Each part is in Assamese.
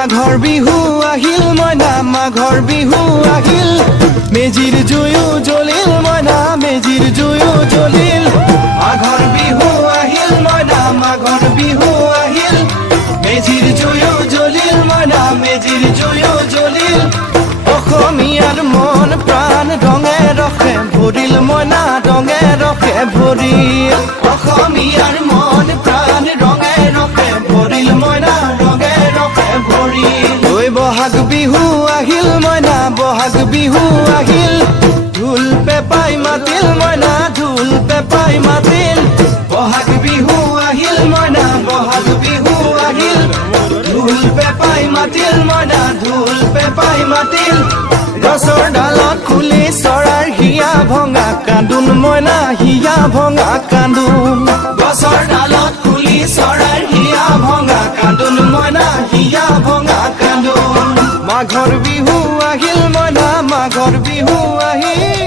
মাঘৰ বিহু আহিল মইনা মাঘৰ বিহু আহিল মেজিৰ জুয়ো জ্বলিল মইনা মেজিৰ জুয়ো জ্বলিল মাঘৰ বিহু আহিল মইনা মাঘৰ বিহু আহিল মেজিৰ জুয়ো জ্বলিল মইনা মেজিৰ জুয়ো জ্বলিল অসমীয়াৰ মন প্ৰাণ ৰঙে ৰখে ভৰিল মইনা ৰঙে ৰখে ভৰিল অসমীয়াৰ মন প্ৰাণ ৰঙে ৰখে ভৰিল মইনা ৰঙে ৰখে ভৰিল ঐ বহাগ বিহু আহিল মইনা বহাগ বিহু আহিল ঢোল পেপাই মাতিল মইনা ঢোল পেপাই মাতিল বহাগ বিহু আহিল মইনা বহাগ বিহু আহিল ঢোল পেপাই মাতিল মইনা ঢোল পেপাই মাতিল গছৰ ডালত খুলি চৰাৰ হিয়া ভঙা কান্দোন মইনা হিয়া ভঙা কান্দোন গছৰ ডালত খুলি চৰাৰ হিয়া ভঙা কান্দোন মইনা হিয়া ভঙা কান্দোন মাঘৰ বিহু আহিল মইনা মাঘৰ বিহু আহিল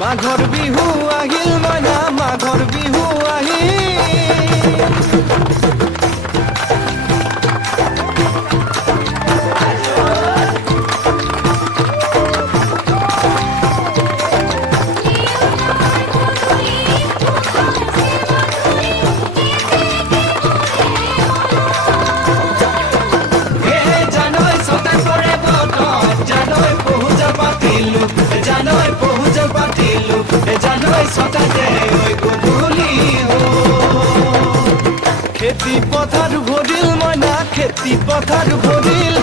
মাঘৰ বিহু আহিল মইনা মাঘৰ বিহু খেতি পথাৰ ভৰিল মইনা খেতি পথাৰ ভৰিল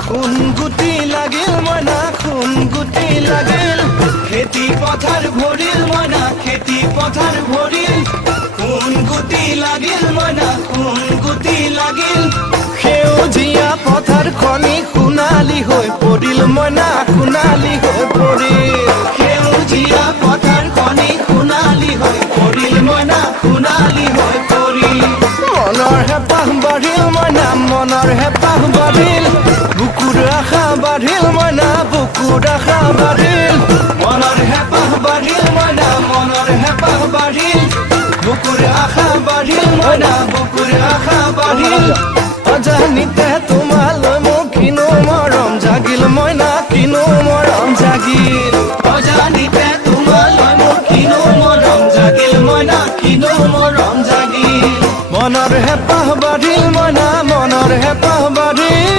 খুন গুটি লাগিল মইনা খুন গুটি লাগিল খেতি পথাৰ ভৰিল মইনা খেতি পথাৰ ভৰিল খুন গুটি লাগিল মইনা খুন গুটি লাগিল সেউজীয়া পথাৰ খনি সোণালী হৈ পৰিল মইনা সোণালী হৈ পৰিল সেউজীয়া পথাৰ খনি সোণালী হৈ পৰিল মইনা সোণালী হৈ পৰিল মনৰ হেঁপাহ বাঢ়িল মইনা মনৰ হেঁপাহ বাঢ়িল বুকুৰ আশা বাঢ়িল মইনা বুকুৰ আশা বাঢ়িল মনৰ হেঁপাহ বাঢ়িল মইনা মনৰ হেঁপাহ বাঢ়িল বুকুৰ আশা বাঢ়িল মইনা বুকুৰ আশা বাঢ়িল অজানিতে তোমালৈ মোক কিনো মৰম জাগিল মইনা কিনো মৰম জাগিল অজানিতে তোমালৈ মোক কিনো মৰম জাগিল মইনা কিনো মৰম জাগিল মনৰ হেঁপাহ বাঢ়িল মইনা মনৰ হেঁপাহ বাঢ়িল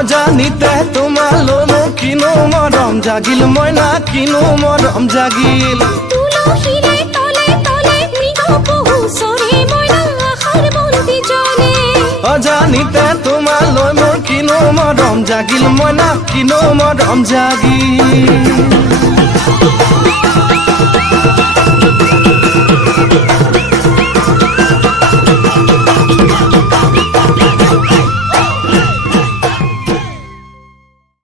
অজানিতে তোমালৈ মোক কিনো মৰম জাগিল মইনা কিনো মৰম জাগিল অজানিতে তোমালৈ মোৰ কিনো মৰম জাগিল মইনা কিনো মৰম জাগিল